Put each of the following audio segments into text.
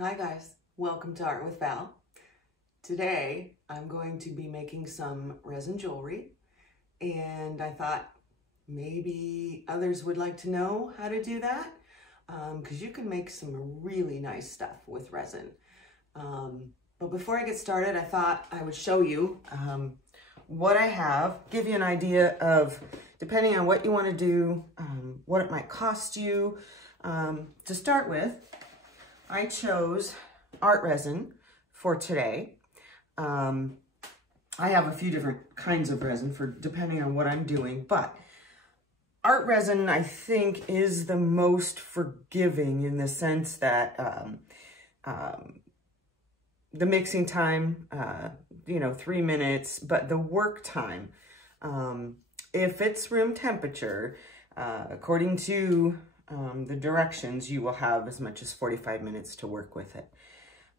Hi guys, welcome to Art with Val. Today I'm going to be making some resin jewelry, and I thought maybe others would like to know how to do that because you can make some really nice stuff with resin. But before I get started, I thought I would show you what I have, give you an idea of, depending on what you want to do, what it might cost you. To start with, I chose art resin for today. I have a few different kinds of resin for depending on what I'm doing, but art resin I think is the most forgiving in the sense that the mixing time, 3 minutes, but the work time, if it's room temperature, according to the directions, you will have as much as 45 minutes to work with it.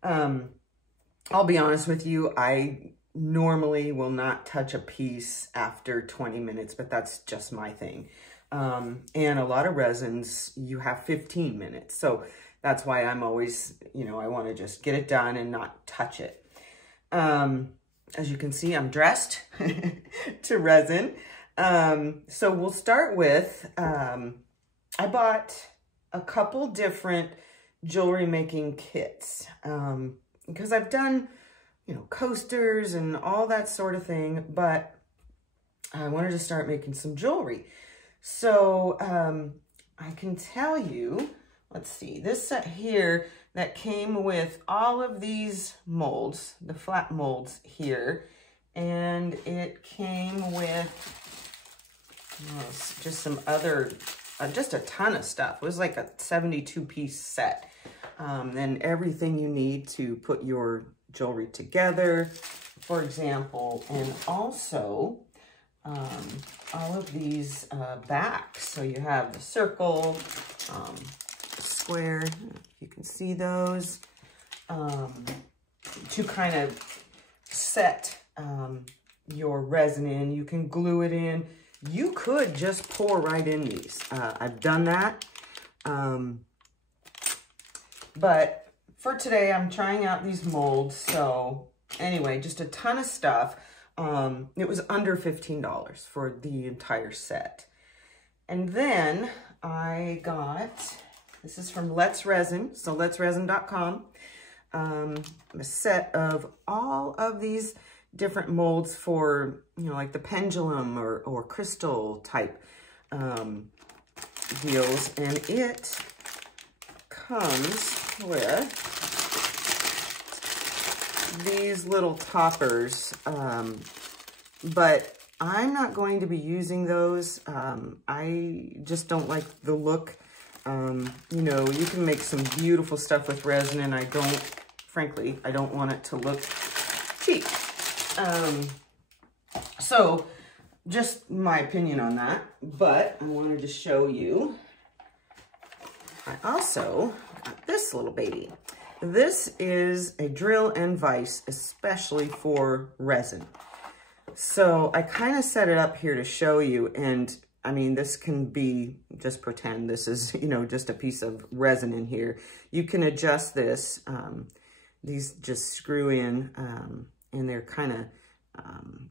I'll be honest with you, I normally will not touch a piece after 20 minutes, but that's just my thing. And a lot of resins, you have 15 minutes. So that's why I'm always, I want to just get it done and not touch it. As you can see, I'm dressed to resin. So we'll start with, I bought a couple different jewelry making kits because I've done, coasters and all that sort of thing, but I wanted to start making some jewelry. So I can tell you, let's see, this set here that came with all of these molds, the flat molds here, and it came with just some other, just a ton of stuff. It was like a 72-piece set. And everything you need to put your jewelry together, for example, and also all of these backs. So you have the circle, square, you can see those, to kind of set your resin in. You can glue it in. You could just pour right in these. I've done that. But for today, I'm trying out these molds. So anyway, just a ton of stuff. It was under $15 for the entire set. And then I got, this is from Let's Resin, so letsresin.com, a set of all of these different molds for, like the pendulum or crystal type deals. And it comes with these little toppers, but I'm not going to be using those. I just don't like the look. You can make some beautiful stuff with resin, and frankly, I don't want it to look cheap. So just my opinion on that, but I wanted to show you. I also got this little baby. This is a drill and vise, especially for resin. So I kind of set it up here to show you, and I mean, this can be, just pretend this is, just a piece of resin in here. You can adjust this. These just screw in, and they're kind of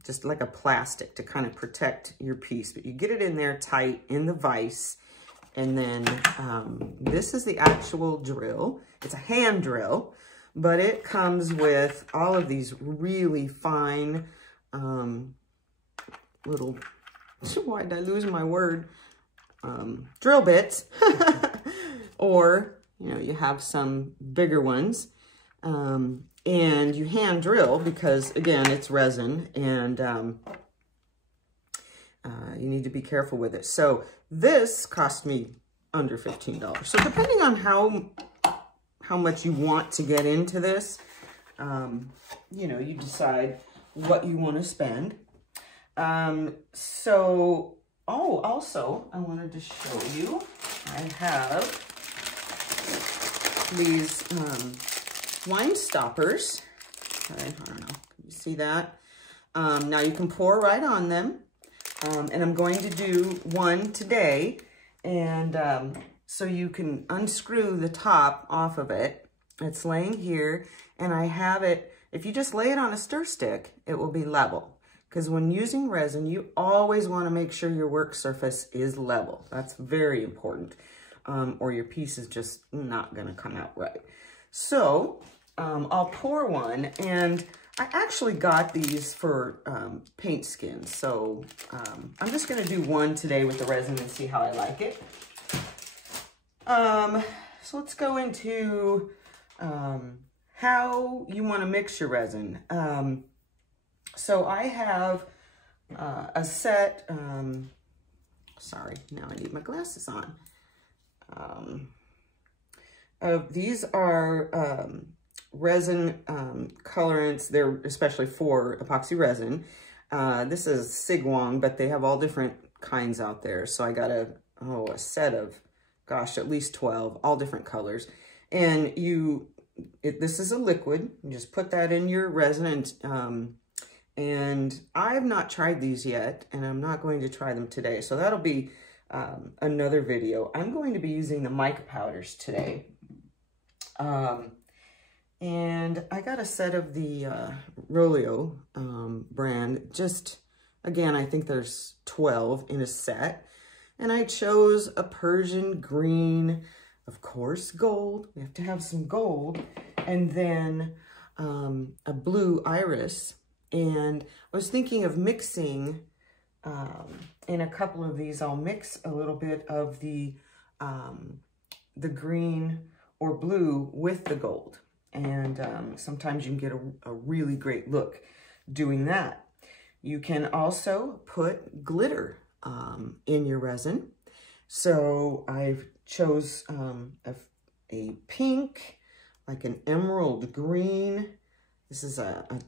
just like a plastic to kind of protect your piece. But you get it in there tight in the vise. And then this is the actual drill. It's a hand drill, but it comes with all of these really fine little, why did I lose my word? Drill bits. Or, you have some bigger ones. And you hand drill because, again, it's resin, and you need to be careful with it. So this cost me under $15. So depending on how much you want to get into this, you decide what you want to spend. Also, I wanted to show you, I have these wine stoppers. Okay, I don't know, can you see that? Now you can pour right on them. And I'm going to do one today, and so you can unscrew the top off of it, It's laying here, and I have it, if you just lay it on a stir stick, it will be level. Because when using resin, you always want to make sure your work surface is level. That's very important, or your piece is just not going to come out right. So I'll pour one, and I actually got these for paint skins. So I'm just going to do one today with the resin and see how I like it. So let's go into how you want to mix your resin. So I have a set, sorry, now I need my glasses on. These are resin colorants. They're especially for epoxy resin. This is Sigwang, but they have all different kinds out there. So I got a set of, gosh, at least 12, all different colors. And this is a liquid. You just put that in your resin, and I have not tried these yet, and I'm not going to try them today. So that'll be another video. I'm going to be using the mica powders today. And I got a set of the Rolio brand. Just, again, I think there's 12 in a set. And I chose a Persian green, of course, gold. We have to have some gold. And then a blue iris. And I was thinking of mixing, in a couple of these, I'll mix a little bit of the green or blue with the gold. And sometimes you can get a really great look doing that. You can also put glitter in your resin. So I've chose a pink, like an emerald green. This is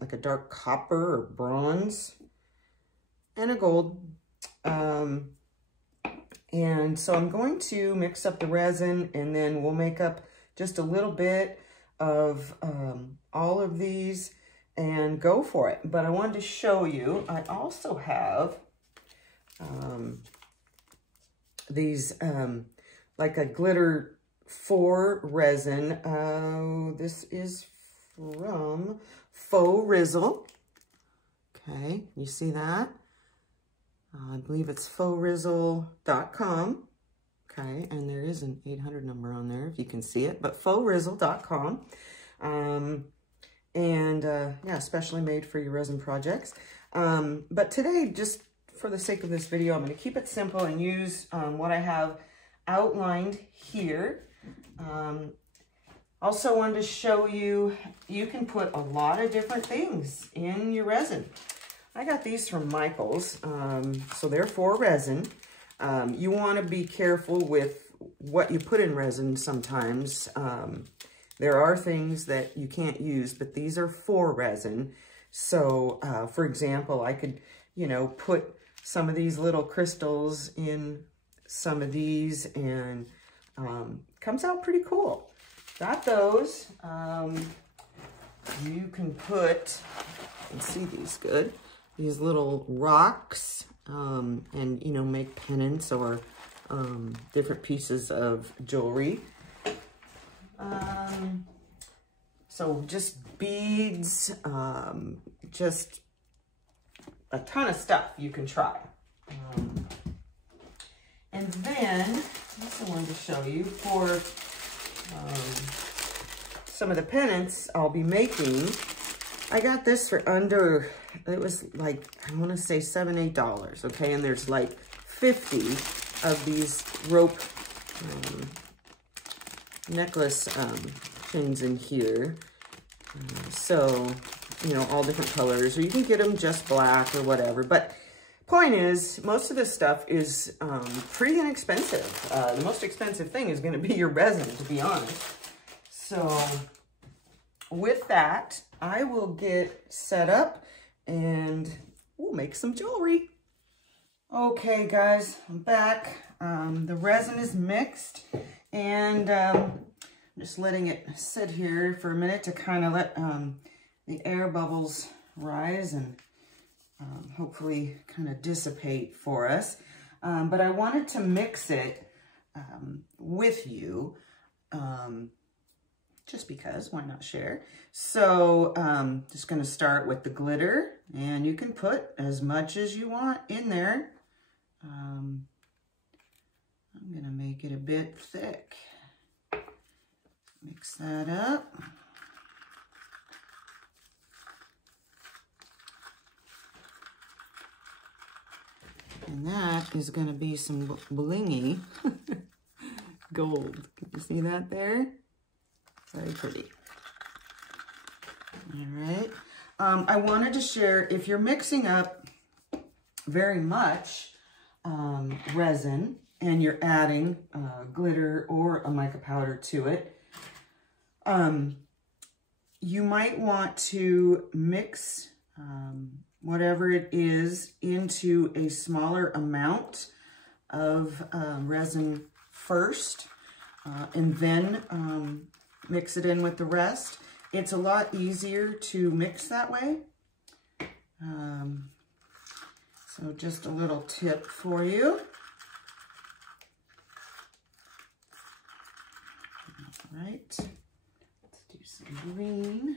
like a dark copper or bronze, and a gold. And so I'm going to mix up the resin, and then we'll make up just a little bit of all of these and go for it. But I wanted to show you, I also have these like a glitter 4 resin. This is from Faux Rizzle. Okay, you see that? I believe it's fauxrizzle.com. Okay, and there is an 800 number on there if you can see it, but fauxrizzle.com. Yeah, specially made for your resin projects. But today, just for the sake of this video, I'm going to keep it simple and use what I have outlined here. Also wanted to show you, you can put a lot of different things in your resin. I got these from Michael's, so they're for resin. You want to be careful with what you put in resin sometimes. There are things that you can't use, but these are for resin. So, for example, I could, put some of these little crystals in some of these, and comes out pretty cool. Got those. You can put, you can see these good, these little rocks, and, make pendants or different pieces of jewelry. So just beads, just a ton of stuff you can try. And then, I also wanted to show you for some of the pendants I'll be making. I got this for under, it was like, I want to say $7, $8, okay? And there's like 50 of these rope necklace pins in here. So, all different colors, or you can get them just black or whatever. But point is, most of this stuff is pretty inexpensive. The most expensive thing is going to be your resin, to be honest. So with that, I will get set up and we'll make some jewelry. Okay, guys, I'm back. The resin is mixed, and I'm just letting it sit here for a minute to kind of let the air bubbles rise and hopefully kind of dissipate for us. But I wanted to mix it with you. just because, why not share? So just gonna start with the glitter, and you can put as much as you want in there. I'm gonna make it a bit thick. Mix that up. And that is gonna be some blingy gold. Can you see that there? Very pretty. All right. I wanted to share, if you're mixing up very much resin and you're adding glitter or a mica powder to it, you might want to mix whatever it is into a smaller amount of resin first, and then mix it in with the rest. It's a lot easier to mix that way. So just a little tip for you. All right, let's do some green.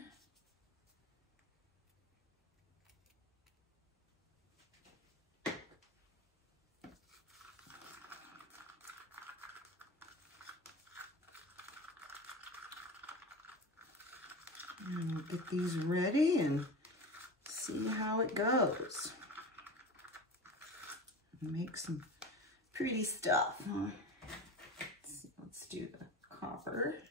And we'll get these ready and see how it goes. Make some pretty stuff. Let's do the copper.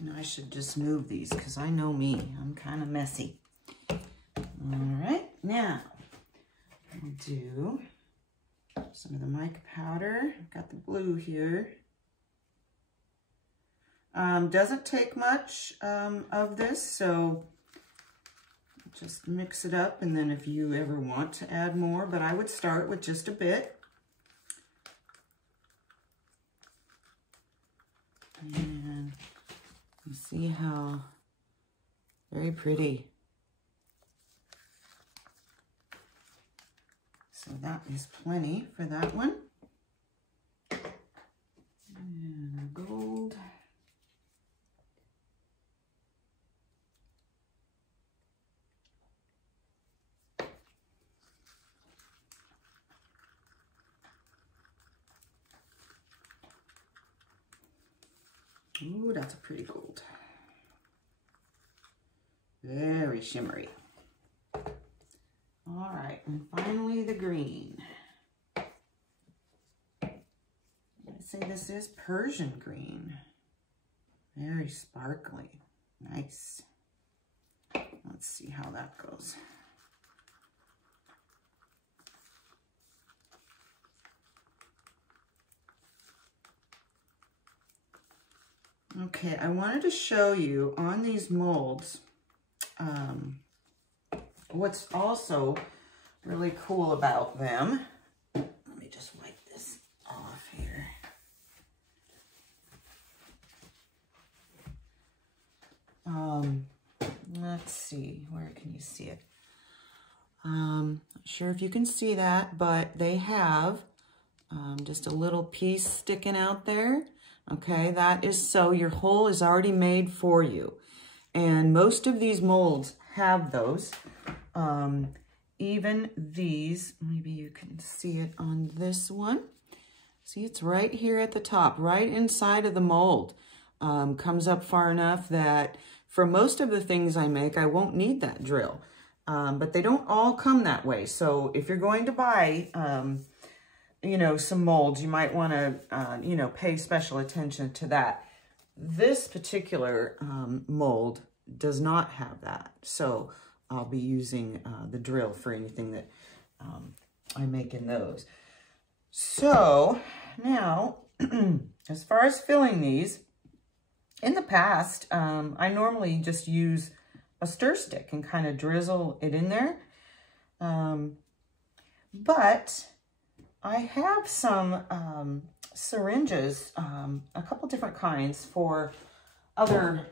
And I should just move these because I know me, I'm kind of messy. All right, now I'll do some of the mica powder. I've got the blue here. Doesn't take much of this, so just mix it up, and then if you ever want to add more, but I would start with just a bit. And you see how very pretty. So that is plenty for that one. And gold. Ooh, that's a pretty gold. Very shimmery. All right, and finally the green. I'd say this is Persian green. Very sparkly. Nice. Let's see how that goes. Okay, I wanted to show you on these molds what's also really cool about them. Let me just wipe this off here. Let's see, where can you see it? Not sure if you can see that, but they have just a little piece sticking out there. Okay, that is so your hole is already made for you. And most of these molds have those. Even these, maybe you can see it on this one. See, it's right here at the top, right inside of the mold. Comes up far enough that for most of the things I make, I won't need that drill. But they don't all come that way. So if you're going to buy you know, some molds, you might want to, you know, pay special attention to that. This particular mold does not have that. So I'll be using the drill for anything that I make in those. So now, as far as filling these, in the past, I normally just use a stir stick and kind of drizzle it in there. But I have some syringes, a couple different kinds for other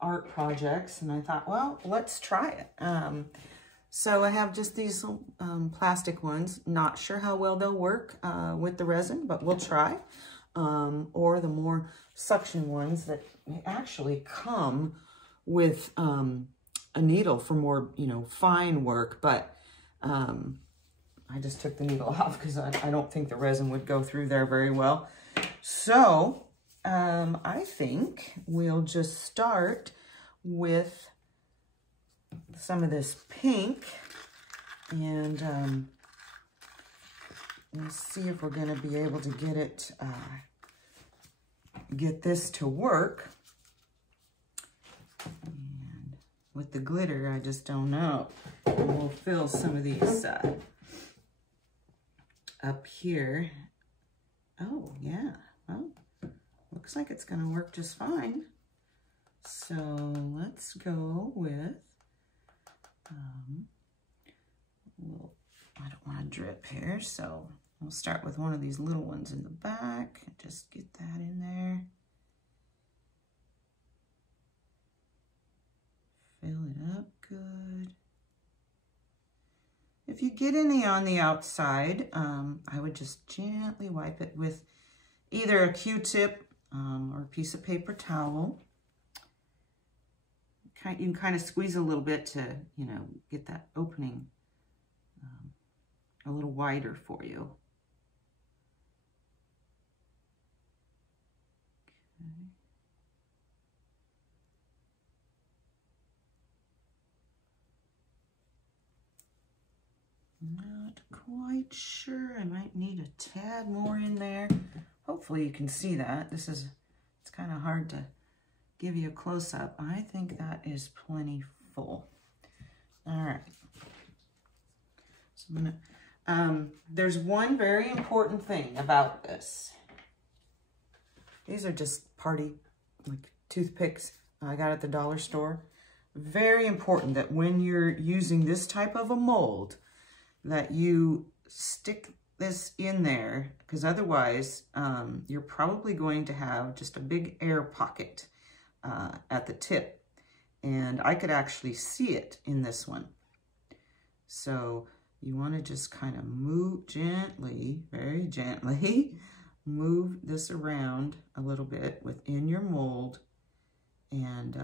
art projects, and I thought, well, let's try it. So I have just these plastic ones. Not sure how well they'll work with the resin, but we'll try. Or the more suction ones that actually come with a needle for more, you know, fine work, but I just took the needle off because I don't think the resin would go through there very well. So I think we'll just start with some of this pink, and we'll see if we're going to be able to get it, get this to work. And with the glitter, I just don't know. And we'll fill some of these up here. Oh, yeah. Well, looks like it's going to work just fine. So let's go with, well, I don't want to drip here, so we'll start with one of these little ones in the back. Just get that in there. Fill it up good. If you get any on the outside, I would just gently wipe it with either a Q-tip or a piece of paper towel. You can kind of squeeze a little bit to, you know, get that opening a little wider for you. Okay. Not quite sure. I might need a tad more in there. Hopefully you can see that. It's kind of hard to give you a close-up. I think that is plenty full. All right. So I'm gonna, there's one very important thing about this. These are just party, like, toothpicks I got at the dollar store. Very important that when you're using this type of a mold, that you stick this in there, because otherwise you're probably going to have just a big air pocket at the tip. And I could actually see it in this one. So you want to just kind of move gently, very gently, move this around a little bit within your mold. And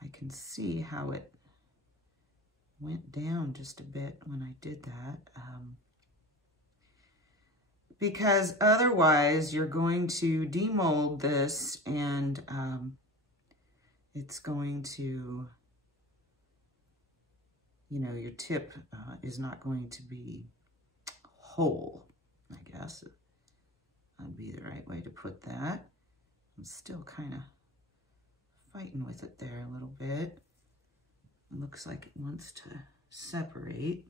I can see how it went down just a bit when I did that. Because otherwise you're going to demold this, and it's going to, you know, your tip is not going to be whole, I guess. That'd be the right way to put that. I'm still kind of fighting with it there a little bit. It looks like it wants to separate.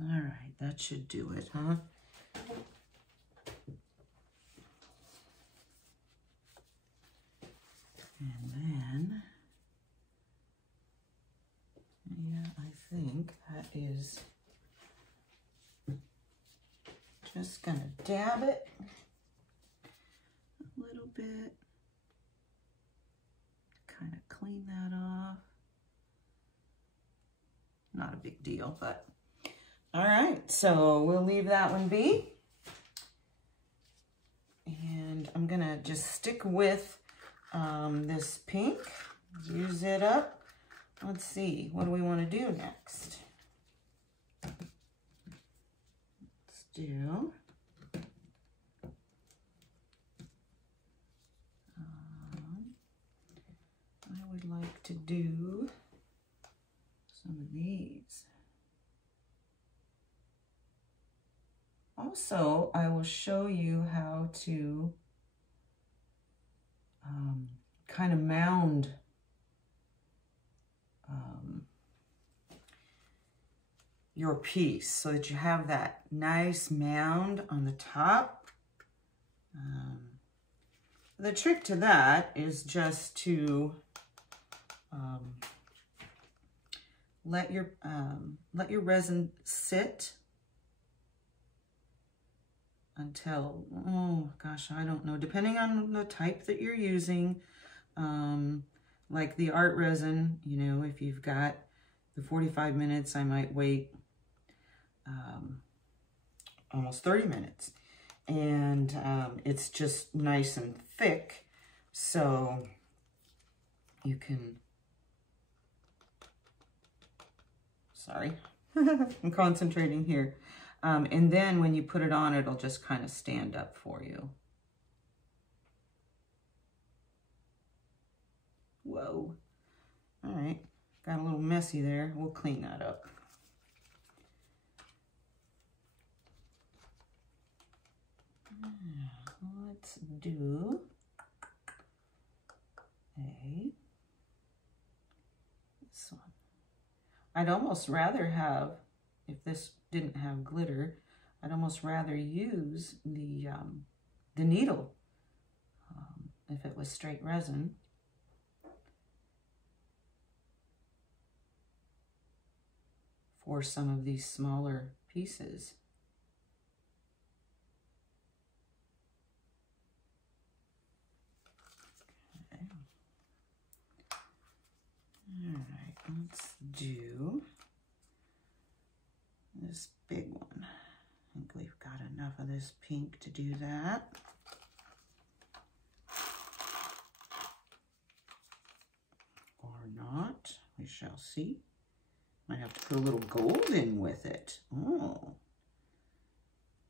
All right, that should do it, huh? And then, yeah, I think that is just gonna dab it a little bit. Kind of clean that off. Not a big deal, but all right, so we'll leave that one be. And I'm gonna just stick with this pink, use it up. Let's see, what do we want to do next? Let's do I would like to do some of these. Also, I will show you how to kind of mound your piece so that you have that nice mound on the top. The trick to that is just to let your resin sit until, oh gosh, I don't know, depending on the type that you're using. Like the art resin, you know, if you've got the 45 minutes, I might wait almost 30 minutes. And it's just nice and thick, so you can, sorry, I'm concentrating here. And then when you put it on, it'll just kind of stand up for you. Whoa. All right, got a little messy there. We'll clean that up. Let's do this one. I'd almost rather have, if this didn't have glitter, I'd almost rather use the needle if it was straight resin. For some of these smaller pieces. Okay. All right, let's do this big one. I think we've got enough of this pink to do that. Or not, we shall see. Might have to put a little gold in with it. Oh,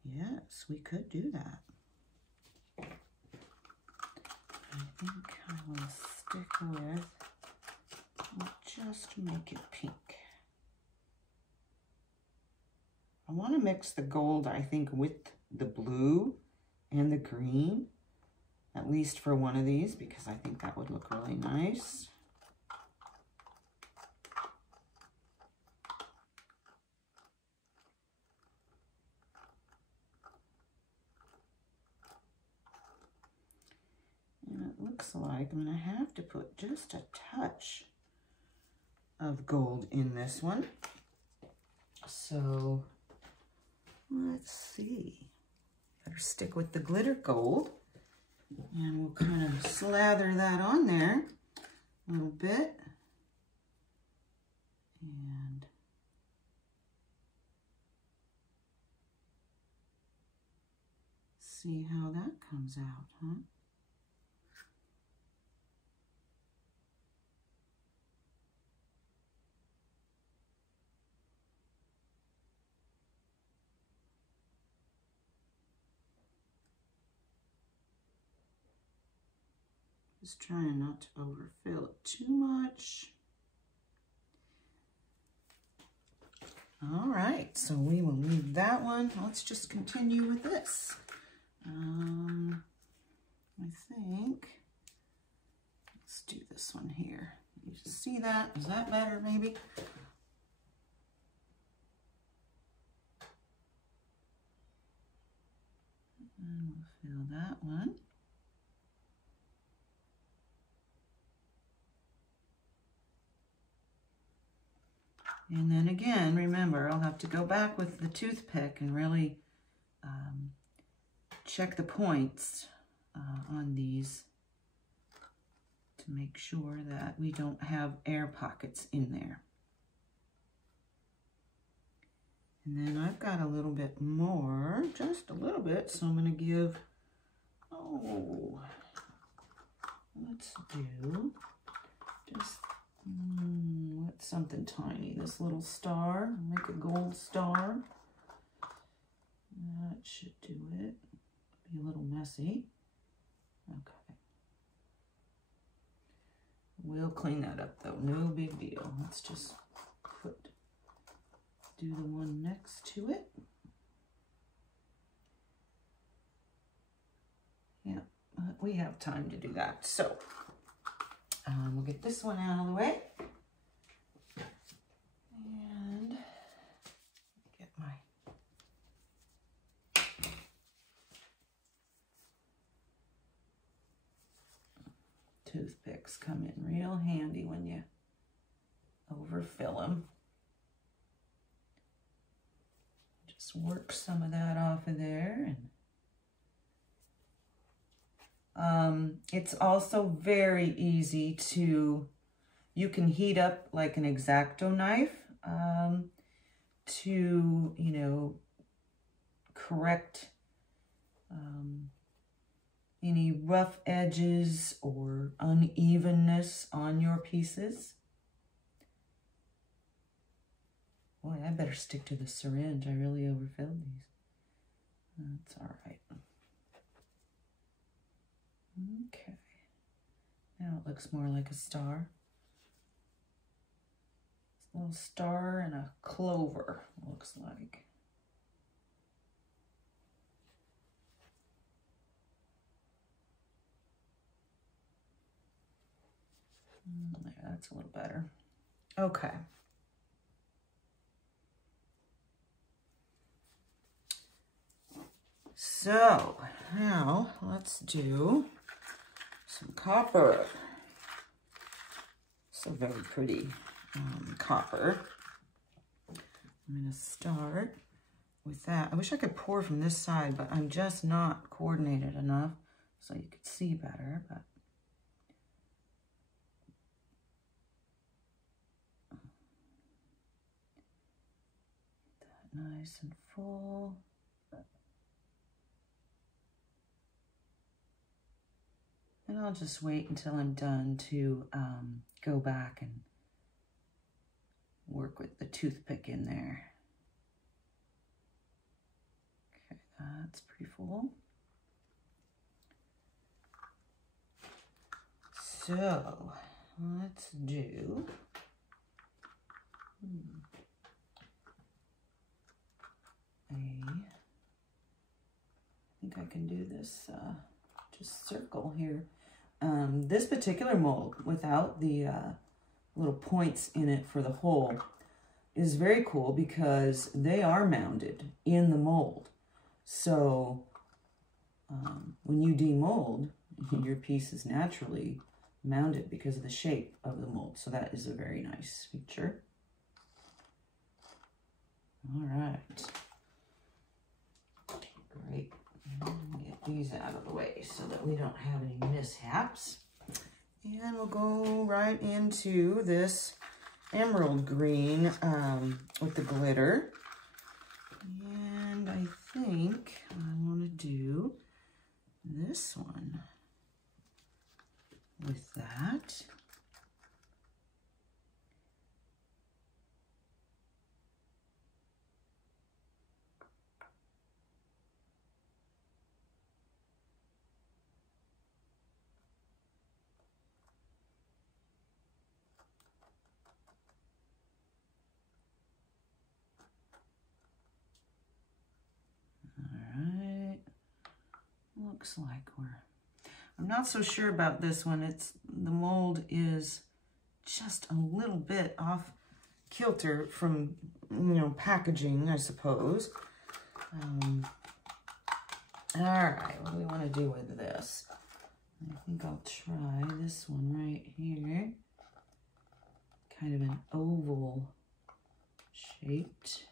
yes, we could do that. I think I will stick with, I'll just make it pink. I want to mix the gold, I think, with the blue and the green, at least for one of these, because I think that would look really nice. Looks like I'm going to have to put just a touch of gold in this one. So let's see. Better stick with the glitter gold. And we'll kind of slather that on there a little bit. And see how that comes out, huh? Just trying not to overfill it too much. All right, so we will leave that one. Let's just continue with this. I think, let's do this one here. You see that? Is that better, maybe? And we'll fill that one. And then again, remember, I'll have to go back with the toothpick and really check the points on these to make sure that we don't have air pockets in there. And then I've got a little bit more, just a little bit, so I'm going to give, let's do just what's something tiny, this little star, make a gold star. That should do it. Be a little messy. Okay. We'll clean that up though, no big deal. Let's just do the one next to it. Yeah, we have time to do that. So we'll get this one out of the way. And get my toothpicks come in real handy when you overfill them. Just work some of that off of there. And it's also very easy to, you can heat up like an X-Acto knife to, you know, correct any rough edges or unevenness on your pieces. Boy, I better stick to the syringe. I really overfilled these. That's all right. Okay. Now it looks more like a star. It's a little star and a clover, looks like. There, that's a little better. Okay. So now let's do some copper. It's a very pretty copper. I'm going to start with that. I wish I could pour from this side, but I'm just not coordinated enough so you could see better. But that nice and full. And I'll just wait until I'm done to go back and work with the toothpick in there. Okay, that's pretty full. So let's do I think I can do this just circle here. This particular mold, without the little points in it for the hole, is very cool because they are mounded in the mold. So when you demold, your piece is naturally mounded because of the shape of the mold. So that is a very nice feature. All right. Great. Get these out of the way so that we don't have any mishaps. And we'll go right into this emerald green with the glitter. And I think I want to do this one with that. Looks like I'm not so sure about this one. The mold is just a little bit off kilter from, you know, packaging, I suppose. All right, what do we want to do with this? I think I'll try this one right here. Kind of an oval shaped.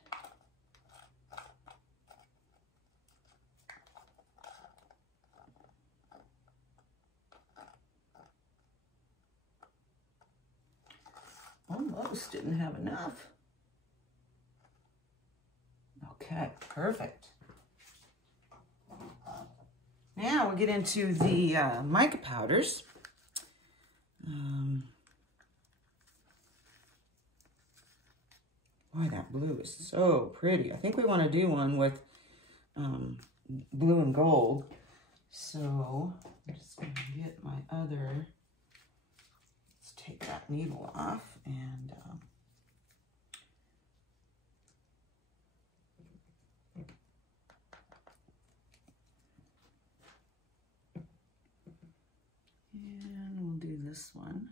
Almost didn't have enough. Okay, perfect. Now we'll get into the mica powders. Boy, that blue is so pretty. I think we want to do one with blue and gold. So I'm just going to get my other, let's take that needle off and we'll do this one.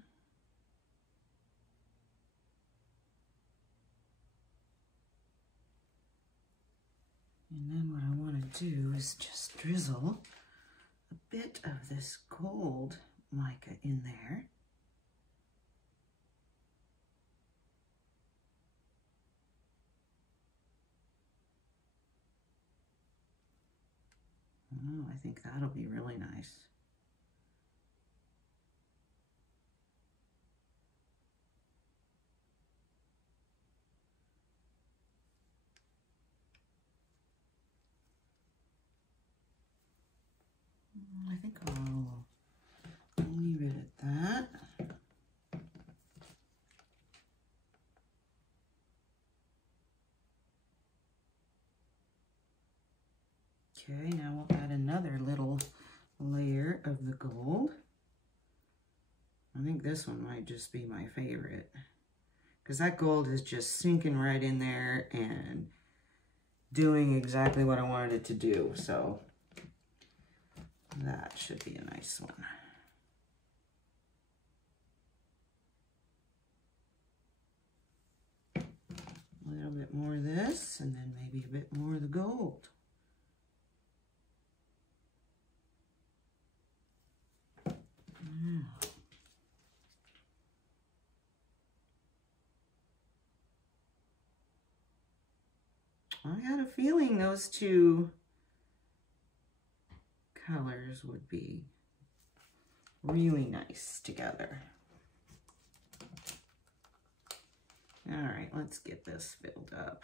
And then what I want to do is just drizzle a bit of this gold mica in there. Oh, I think that'll be really nice. I think I'll leave it at that. Okay, now we'll add another little layer of the gold. I think this one might just be my favorite because that gold is just sinking right in there and doing exactly what I wanted it to do. So that should be a nice one. A little bit more of this and then maybe a bit more of the gold. I had a feeling those two colors would be really nice together. All right, let's get this filled up.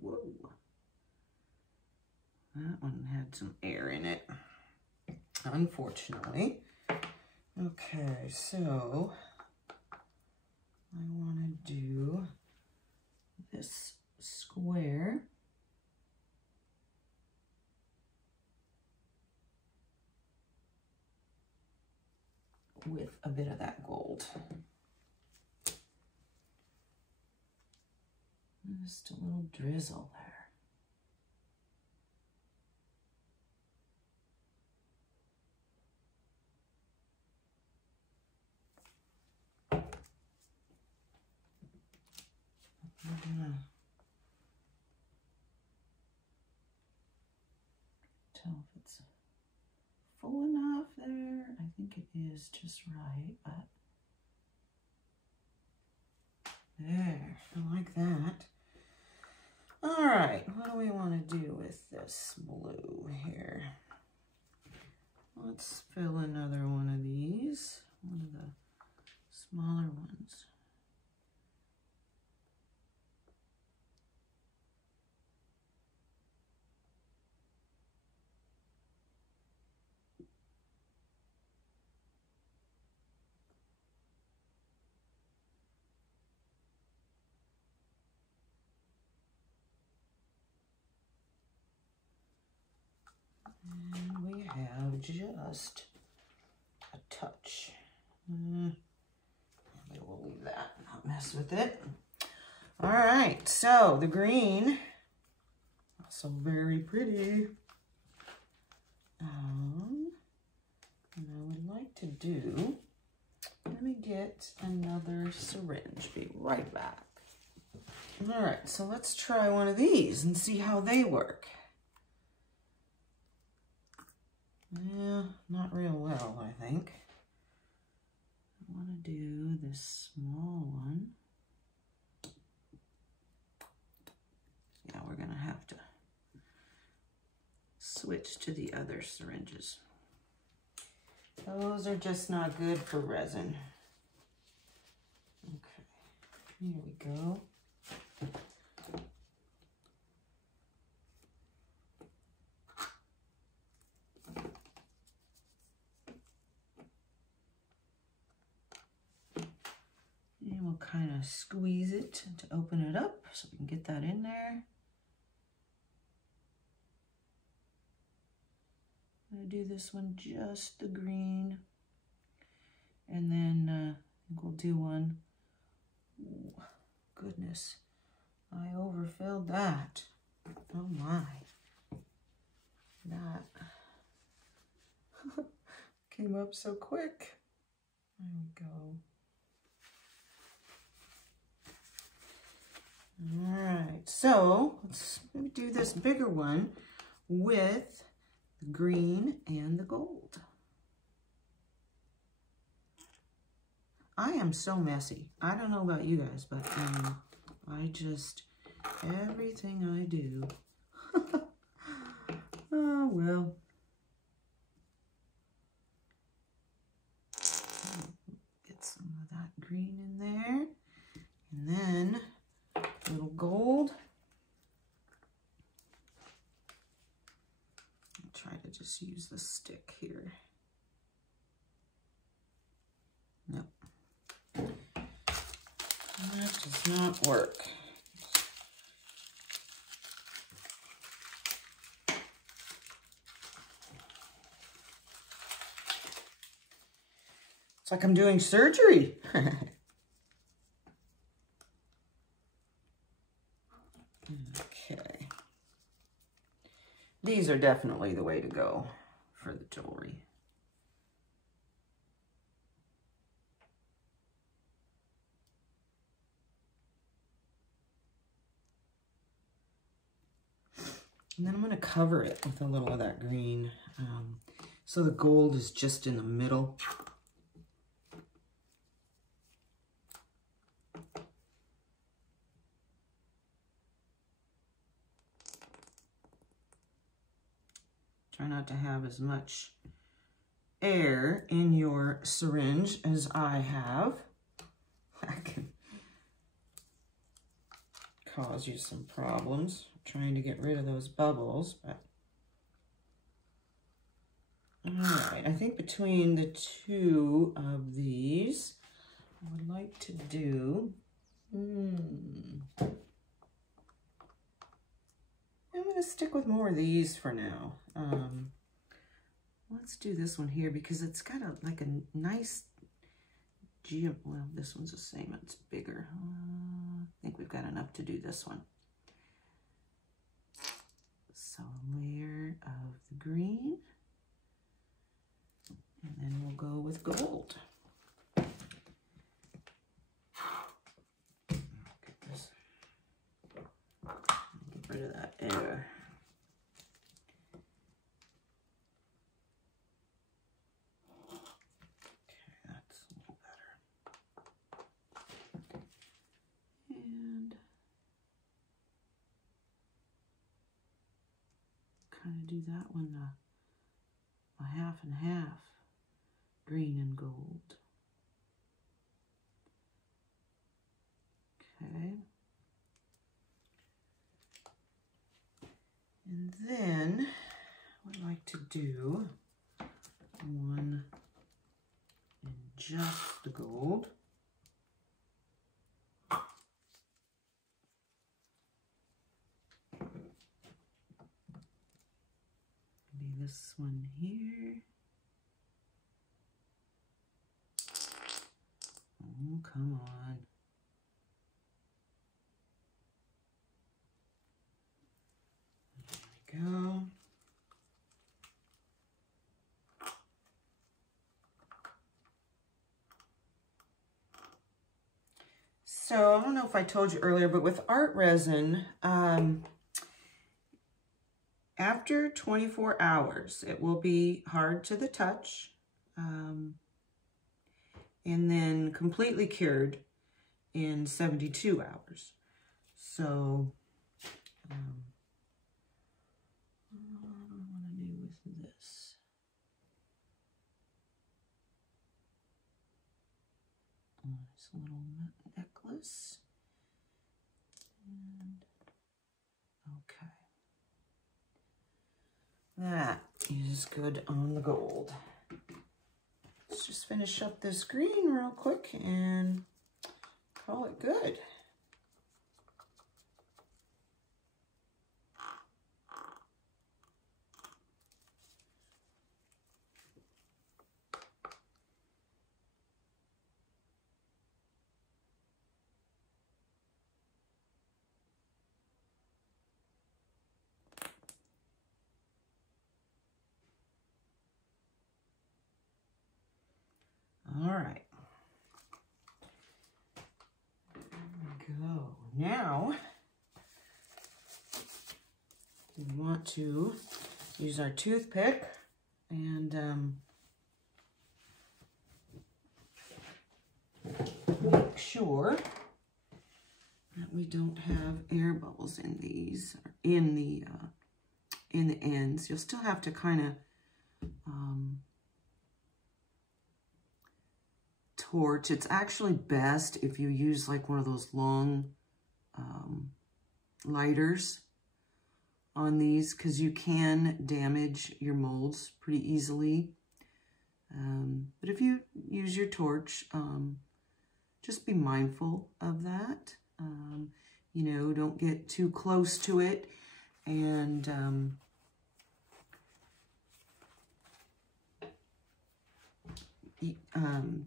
Whoa. That one had some air in it, unfortunately. Okay, so I want to do this square. With a bit of that gold. Just a little drizzle there. I'm gonna tell if it's full enough there. I think it is just right, but there, I like that. All right, what do we want to do with this blue here? Let's fill another one of these, one of the smaller ones. And we have just a touch. Maybe we'll leave that, not mess with it. All right, so the green, also very pretty. And I would like to do, let me get another syringe, be right back. All right, so let's try one of these and see how they work. Yeah, not real well, I think. I want to do this small one. Yeah, we're going to have to switch to the other syringes. Those are just not good for resin. Okay, here we go. And we'll kind of squeeze it to open it up so we can get that in there. I'm going to do this one just the green. And then I think we'll do one. Ooh, goodness, I overfilled that. Oh my. That came up so quick. There we go. All right, so let's do this bigger one with the green and the gold. I am so messy. I don't know about you guys, but everything I do. Oh, well. Get some of that green in there. And then a little gold. I'll try to just use the stick here. Nope. That does not work. It's like I'm doing surgery. Okay. These are definitely the way to go for the jewelry. And then I'm going to cover it with a little of that green. So the gold is just in the middle. Try not to have as much air in your syringe as I have. That can cause you some problems trying to get rid of those bubbles, but all right, I think between the two of these, I would like to do, I'm going to stick with more of these for now. Let's do this one here because it's got like a nice, well, this one's the same, it's bigger. I think we've got enough to do this one. So a layer of the green, and then we'll go with gold. Get this. Get rid of that air. Okay, that's a little better. And kind of do that one a half and half, green and gold. Okay. And then what I'd like to do one in just the gold. Maybe this one here. Oh, come on. There we go. So I don't know if I told you earlier, but with art resin, after 24 hours, it will be hard to the touch, and then completely cured in 72 hours. So, what do I want to do with this? Nice little necklace. And, okay. That is good on the gold. Let's just finish up this green real quick and call it good. All right. There we go. Now, we want to use our toothpick and make sure that we don't have air bubbles in these, or in the ends. You'll still have to kind of torch. It's actually best if you use like one of those long lighters on these, because you can damage your molds pretty easily. But if you use your torch, just be mindful of that. You know, don't get too close to it, and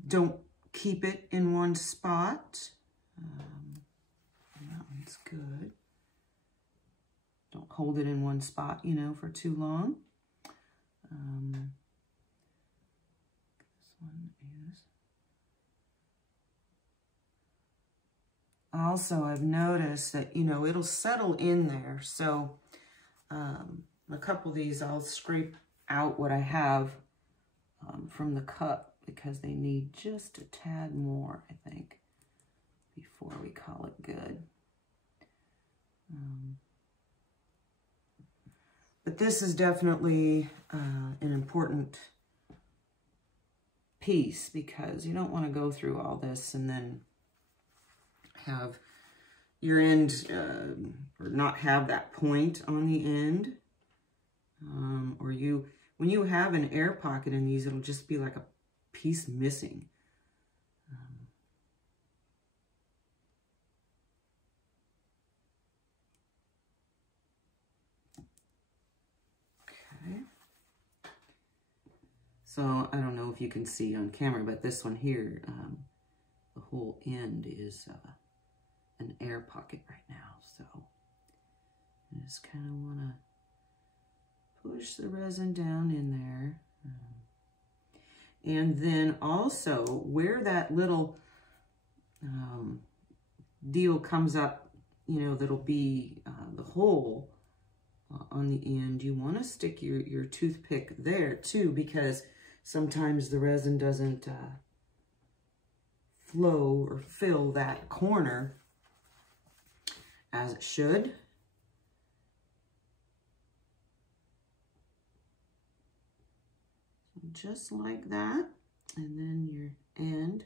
don't keep it in one spot. That one's good. Don't hold it in one spot, you know, for too long. This one is... Also, I've noticed that, you know, it'll settle in there. So a couple of these, I'll scrape out what I have from the cup, because they need just a tad more, I think, before we call it good. But this is definitely an important piece, because you don't want to go through all this and then have your end, or not have that point on the end. Or when you have an air pocket in these, it'll just be like a piece missing. Okay. So I don't know if you can see on camera, but this one here, the whole end is an air pocket right now. So I just kind of want to push the resin down in there. And then also where that little deal comes up, you know, that'll be the hole on the end, you want to stick your toothpick there too, because sometimes the resin doesn't flow or fill that corner as it should. Just like that, and then your end.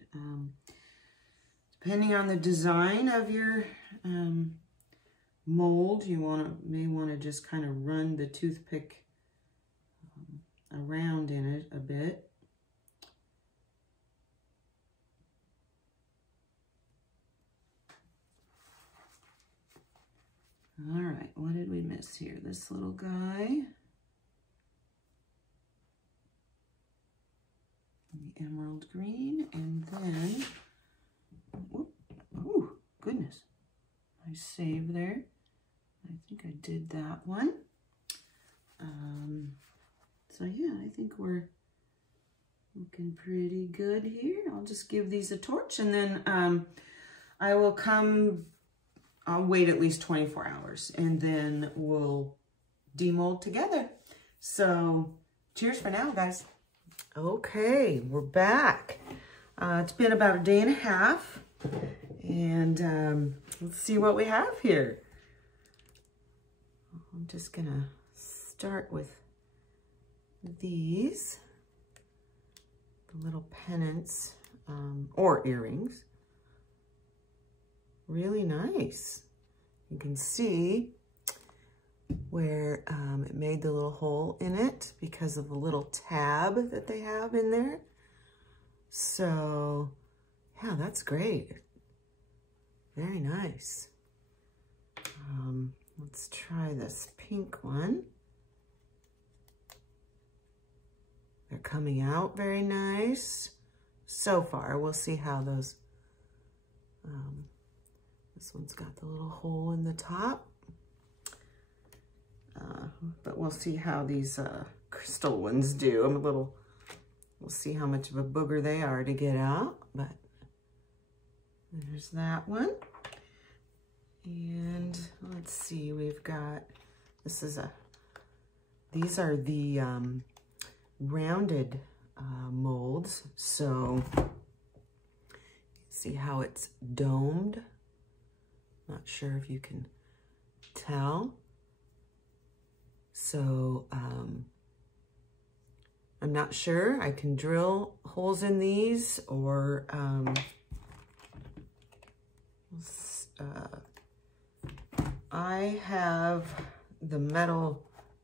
Depending on the design of your mold, you may want to just kind of run the toothpick around in it a bit. All right, what did we miss here? This little guy. The emerald green, and then, oh, goodness, nice save there. I think I did that one. So yeah, I think we're looking pretty good here. I'll just give these a torch, and then I'll wait at least 24 hours, and then we'll demold together. So cheers for now, guys. Okay, we're back. It's been about a day and a half, and let's see what we have here. I'm just gonna start with these, the little pennants, or earrings. Really nice. You can see where it made the little hole in it because of the little tab that they have in there. So yeah, that's great. Very nice. Let's try this pink one. They're coming out very nice so far. We'll see how those, this one's got the little hole in the top. But we'll see how these crystal ones do. We'll see how much of a booger they are to get out, but there's that one. And let's see, we've got, these are the rounded molds. So See how it's domed? Not sure if you can tell. So I'm not sure. I can drill holes in these, or I have the metal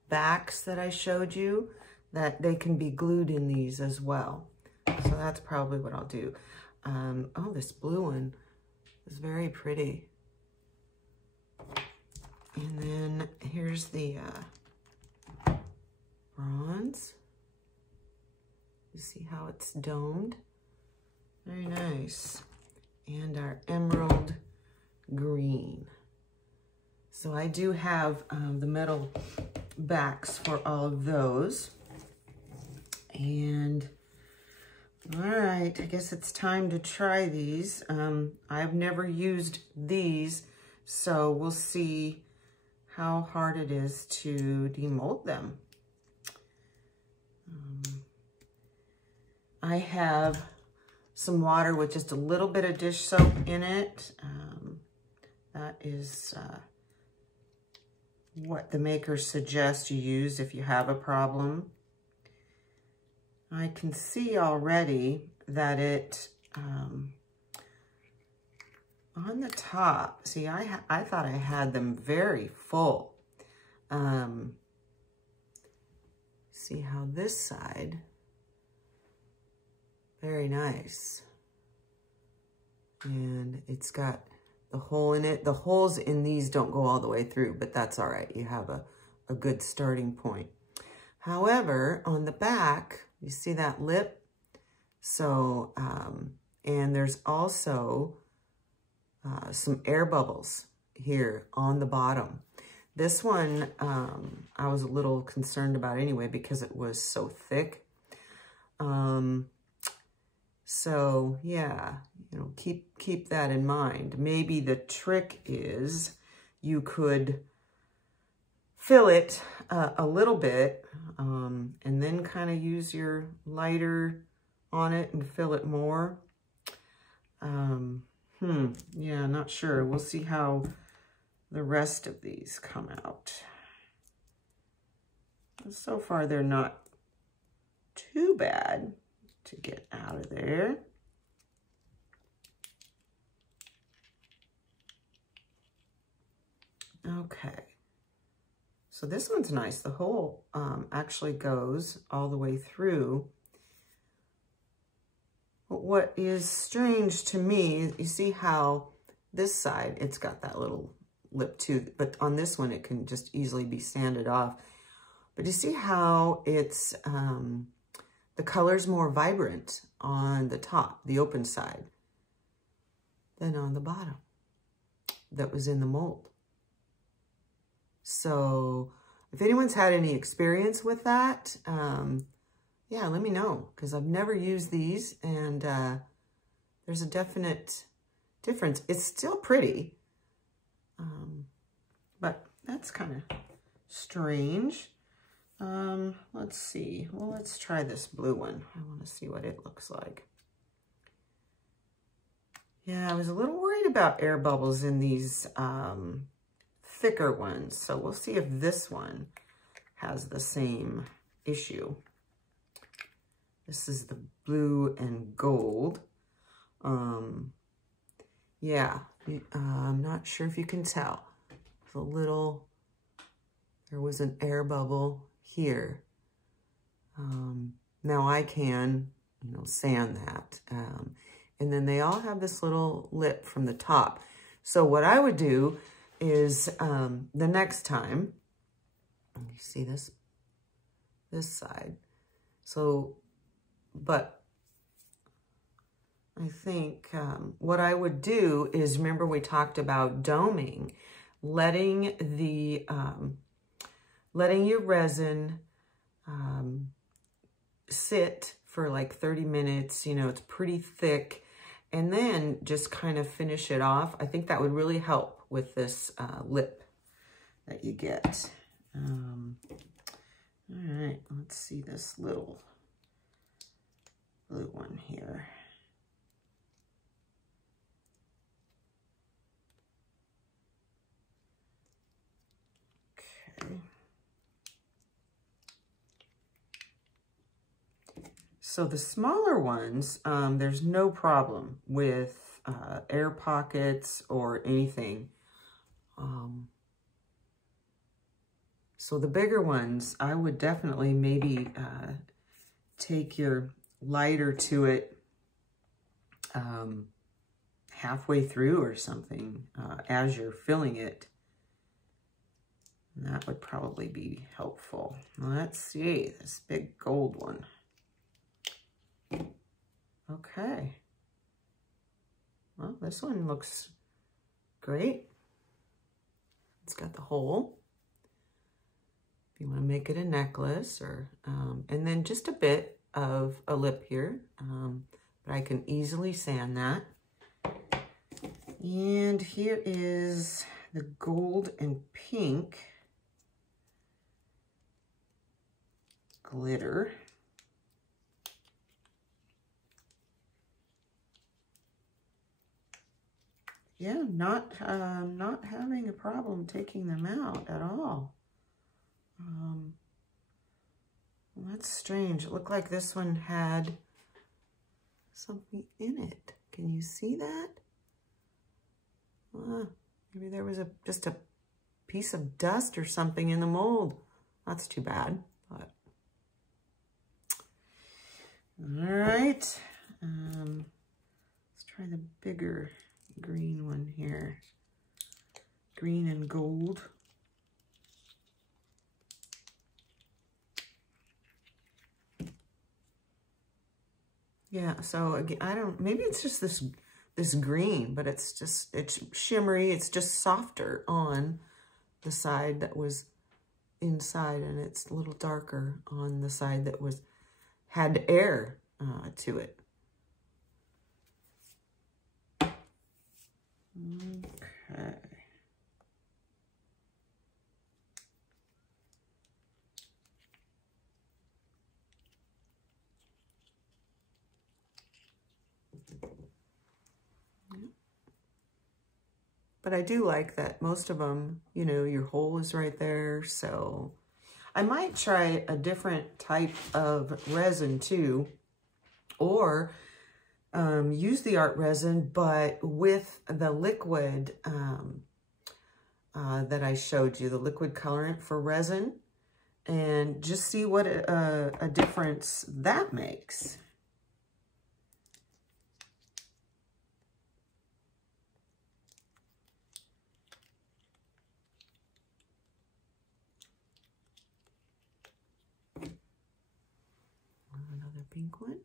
backs that I showed you that they can be glued in these as well. So that's probably what I'll do. Oh, this blue one is very pretty. And then here's the bronze. You see how it's domed? Very nice. And our emerald green. So I do have the metal backs for all of those. And all right, I guess it's time to try these. I've never used these, so we'll see how hard it is to demold them. I have some water with just a little bit of dish soap in it. That is what the makers suggest you use if you have a problem. I can see already that it, on the top, see, I thought I had them very full. See how this side, very nice. And it's got the hole in it. The holes in these don't go all the way through, but that's all right. You have a good starting point. However, on the back, you see that lip? So, and there's also some air bubbles here on the bottom. This one, I was a little concerned about anyway because it was so thick. So yeah, you know, keep that in mind. Maybe the trick is you could fill it a little bit and then kind of use your lighter on it and fill it more. Yeah, not sure. We'll see how the rest of these come out. So far, they're not too bad to get out of there. Okay. So this one's nice. The hole actually goes all the way through. But what is strange to me, you see how this side, it's got that little lip too, but on this one, it can just easily be sanded off. But you see how it's, the color's more vibrant on the top, the open side, than on the bottom that was in the mold. So if anyone's had any experience with that, yeah, let me know, because I've never used these, and there's a definite difference. It's still pretty, but that's kind of strange. Let's see. Well, let's try this blue one. I want to see what it looks like. Yeah, I was a little worried about air bubbles in these thicker ones, so we'll see if this one has the same issue. This is the blue and gold. Yeah, I'm not sure if you can tell. It's a little, there was an air bubble here. Now I can, you know, sand that. And then they all have this little lip from the top. So what I would do is the next time, you see this side. So, but I think what I would do is, remember we talked about doming, letting the, letting your resin sit for like 30 minutes, you know, it's pretty thick, and then just kind of finish it off. I think that would really help with this lip that you get. All right, let's see this little blue one here. So the smaller ones, there's no problem with air pockets or anything. So the bigger ones, I would definitely maybe take your lighter to it halfway through or something as you're filling it. And that would probably be helpful. Let's see, this big gold one. Okay. Well, this one looks great. It's got the hole. If you want to make it a necklace, or and then just a bit of a lip here, but I can easily sand that. And here is the gold and pink glitter. Yeah, not having a problem taking them out at all. Well, that's strange. It looked like this one had something in it. Can you see that? Maybe there was just a piece of dust or something in the mold. That's too bad. But all right. Let's try the bigger green one here. Green and gold. Yeah, so again, maybe it's just this green, but it's shimmery. It's just softer on the side that was inside, and it's a little darker on the side that had air to it. Okay. But I do like that most of them, you know, your hole is right there. So I might try a different type of resin too, or use the art resin, but with the liquid that I showed you, the liquid colorant for resin, and just see what a difference that makes. Another pink one.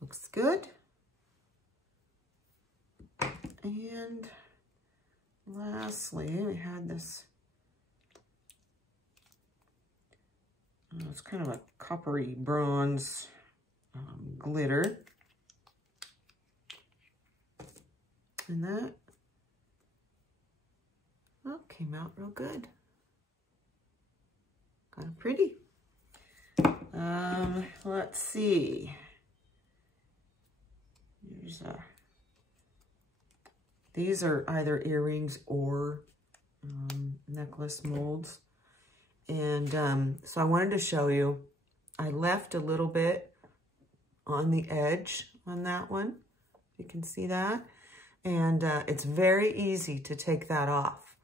Looks good. And lastly, we had this, it's kind of a coppery bronze glitter. And that, well, came out real good. Kind of pretty. Let's see. These are either earrings or necklace molds. And so I wanted to show you, I left a little bit on the edge on that one. You can see that. And it's very easy to take that off.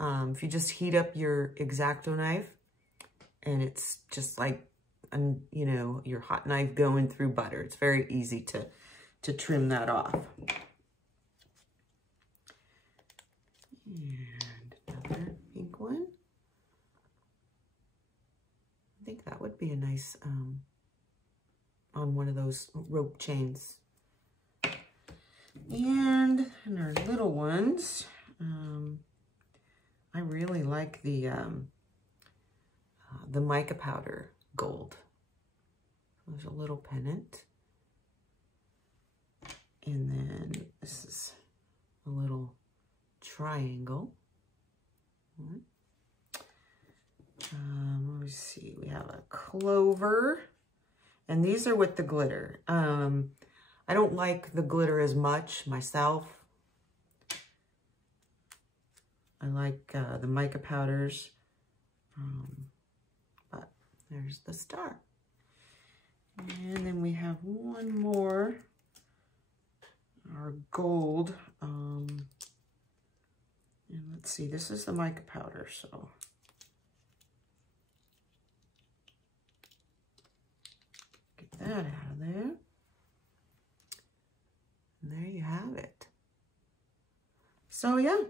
If you just heat up your X-Acto knife, and it's just like, you know, your hot knife going through butter. It's very easy to trim that off. And another pink one. I think that would be a nice, on one of those rope chains. And in our little ones, I really like the mica powder gold. There's a little pennant. And then this is a little triangle. Let me see, we have a clover. And these are with the glitter. I don't like the glitter as much myself. I like the mica powders. But there's the star. And then we have one more, our gold. And let's see, this is the mica powder, so. Get that out of there. And there you have it. So yeah,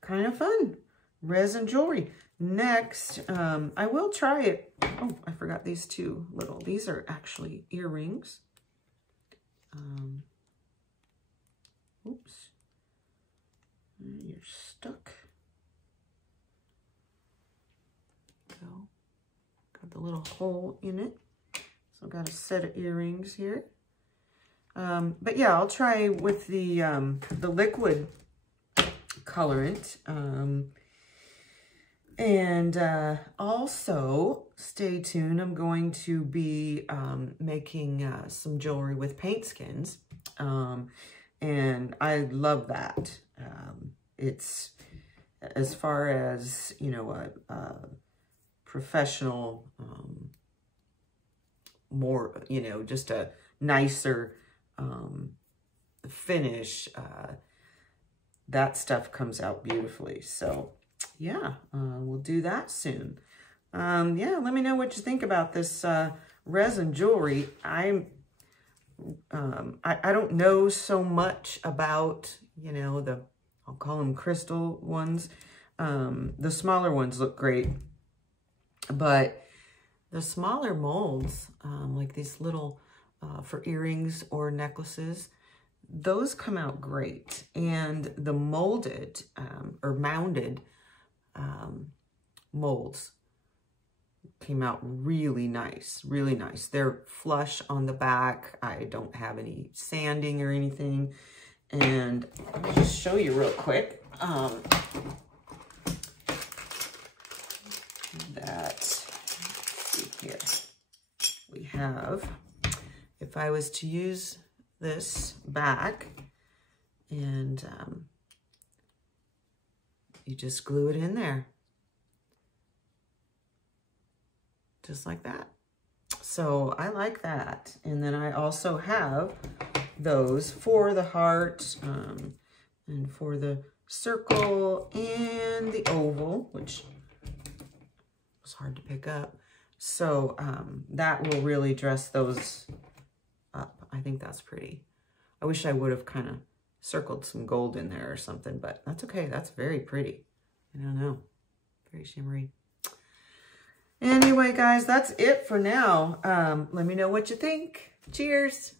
kind of fun. Resin jewelry. Next, I will try it. Oh, I forgot these two little. These are actually earrings. Oops. You're stuck. Go. Got the little hole in it. So I've got a set of earrings here. But yeah, I'll try with the liquid colorant. And also, stay tuned. I'm going to be making some jewelry with paint skins. And I love that. It's, as far as, you know, a professional, more, you know, just a nicer finish, that stuff comes out beautifully. So yeah, we'll do that soon. Yeah, let me know what you think about this resin jewelry. I don't know so much about, you know, I'll call them crystal ones. The smaller ones look great, but the smaller molds, like these little for earrings or necklaces, those come out great. And the molded or mounded molds came out really nice, really nice. They're flush on the back. I don't have any sanding or anything. And I'll just show you real quick that, let's see here, we have, if I was to use this back and you just glue it in there. Just like that. So I like that. And then I also have those for the heart and for the circle and the oval, which was hard to pick up. So that will really dress those up. I think that's pretty. I wish I would have kind of circled some gold in there or something, but that's okay. That's very pretty. I don't know. Very shimmery. Anyway, guys, that's it for now. Let me know what you think. Cheers.